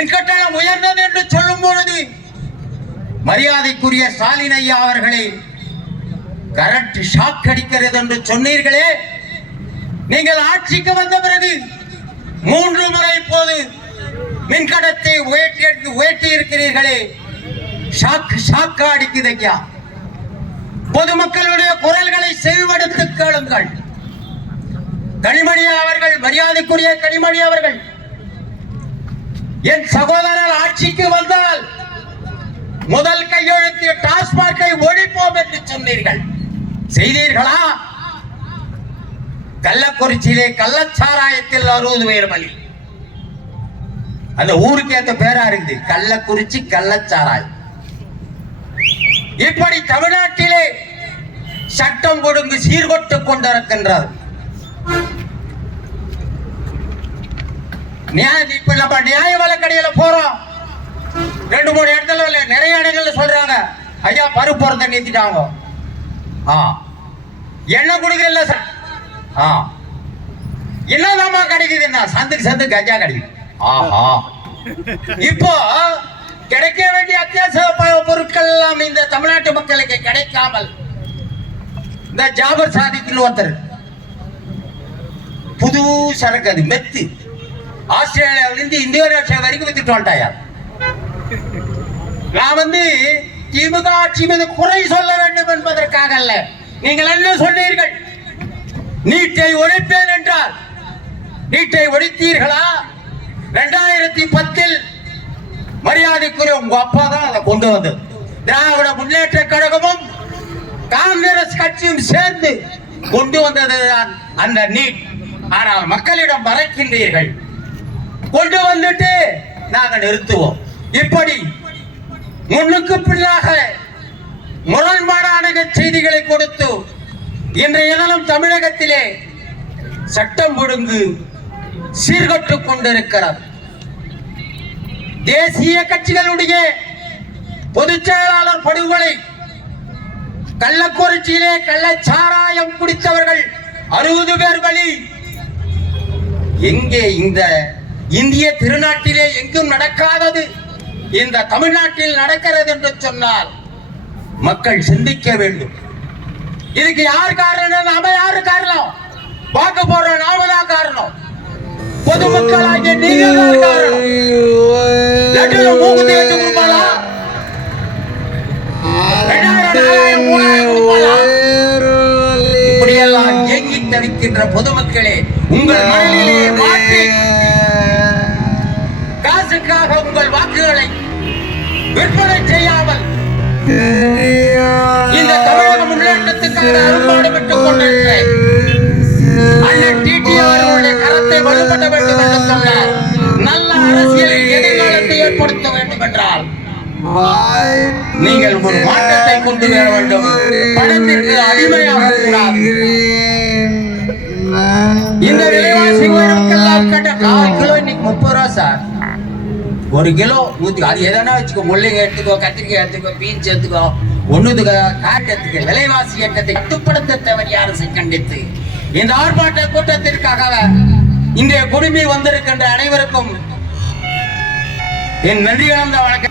மின்கட்டணம் உயர்ந்தது என்று சொல்லும் பொழுது மரியாதைக்குரிய ஸ்டாலின் ஐயா அவர்களை கரண்ட் ஷாக் அடிக்கிறது என்று சொன்னீர்களே. நீங்கள் ஆட்சிக்கு வந்த பிறகு மூன்று முறை போது மின்கடத்தை உயர்த்தி உயர்த்தி இருக்கிறீர்களே. ஷாக் ஷாக்கா அடிக்குது ஐயா. பொதுமக்களுடைய குரல்களை செவிமடுத்து கேளுங்கள். கனிமணி அவர்கள் மரியாதைக்குரிய கனிமணி அவர்கள் என் சகோதரர் ஆட்சிக்கு வந்தால் முதல் கையெழுத்து டாஸ்மாகை ஒழிப்போம் என்று சொன்னீர்கள். செய்தீர்களா? கள்ளக்குறிச்சியிலே கள்ளச்சாராயத்தில் அறுபது பேர் பலி. அந்த ஊருக்கு ஏத்த பேரா இருக்குது கள்ளக்குறிச்சி கள்ளச்சாராயம். இப்படி தமிழ்நாட்டிலே சட்டம் ஒழுங்கு சீர்கொட்டு கொண்டிருக்கின்றது. நியாய இப்ப நம்ம நியாய வழக்கடியில போறோம். ரெண்டு மூணு இடத்துல இல்ல நிறைய இடங்கள்ல சொல்றாங்க. ஐயா பருப்பு போறத நிறுத்திட்டாங்க ஆ. எண்ணெய் குடுக்கல சார். ஆ. கிடைக்குது என்ன? சந்துக்கு சந்து கஜா கிடைக்குது. ஆஹா. இப்போ கிடைக்க வேண்டிய அத்தியாவசிய பொருட்கள் எல்லாம் இந்த தமிழ்நாட்டு மக்களுக்கு கிடைக்காமல் இந்த ஜாபர் சாதிக்குன்னு ஒருத்தர். புது சரக்கு அது மெத்து. ஆஸ்திரேலியாவிலிருந்து இந்தோனேஷியா வரைக்கும் வித்துட்டு வந்துட்டாயா? நான் வந்து திமுக ஆட்சி மீது குறை சொல்ல வேண்டும் என்பதற்காக அல்ல. நீங்கள் என்ன சொன்னீர்கள்? நீட்டை ஒழிப்பேன் என்றால் நீட்டை ஒழித்தீர்களா? ரெண்டாயிரத்தி பத்தில் மரியாதைக்குரிய உங்க அப்பா தான் அதை கொண்டு வந்தது. திராவிட முன்னேற்ற கழகமும் காங்கிரஸ் கட்சியும் சேர்ந்து கொண்டு வந்ததுதான் அந்த நீட். ஆனால் மக்களிடம் மறைக்கின்றீர்கள். கொண்டு வந்துட்டு நாங்க நிறுத்துவோம். இப்படி முன்னுக்கு பின்னாக முரண்பாடான செய்திகளை கொடுத்து இன்றைய தினம் தமிழகத்திலே சட்டம் ஒழுங்கு சீர்கட்டு கொண்டிருக்கிறது. தேசிய கட்சிகளுடைய பொதுச் செயலாளர் படுகொலை கள்ளக்குறிச்சியிலே கள்ளச்சாராயம் குடித்தவர்கள் அறுபது பேர் பலி. எங்கே இந்த இந்திய திருநாட்டிலே எங்கும் நடக்காதது. இந்த தமிழ்நாட்டில் நடக்கிறது என்று சொன்னால் மக்கள் சிந்திக்க வேண்டும். இதுக்கு யார் காரணம்? நாம யாரு காரணம்? பார்க்க போடுற நாம தான் காரணம். பொதுமக்களாகிய நீங்க தான் காரணம். மூக்குத்தி வச்சு கொடுப்பாளா? இப்படியெல்லாம் இயங்கி தவிக்கின்ற பொதுமக்களே உங்கள் மனநிலையை மாற்றி வாக்குகளை விற்பனை செய்யாமல் இந்த தமிழக முன்னேற்றத்துக்காக அரும்பாடுபட்டுக் கொண்டிருக்கிற அண்ணன் டிடிஆர் கரத்தை வலுப்பட வேண்டும் என்று சொன்னார். நல்ல அரசியலில் எதிர்காலத்தை ஏற்படுத்த வேண்டும் என்றால் நீங்கள் ஒரு மாற்றத்தை கொண்டு வர வேண்டும். பணத்திற்கு அடிமையாக கூடாது. ஒரு கிலோ நூத்தி அது எதனா வச்சுக்கோ முள்ளைங்க எடுத்துக்கோ கத்திரிக்காய் எடுத்துக்கோ பீன்ஸ் எடுத்துக்கோ ஒண்ணுதுக்கு காட்டு எடுத்துக்கோ விலைவாசி ஏற்றத்தை கட்டுப்படுத்த தவறிய அரசு கண்டித்து? இந்த ஆர்ப்பாட்ட கூட்டத்திற்காக இன்றைய குடிமை வந்திருக்கின்ற அனைவருக்கும் என் நன்றி கலந்த வணக்கம்.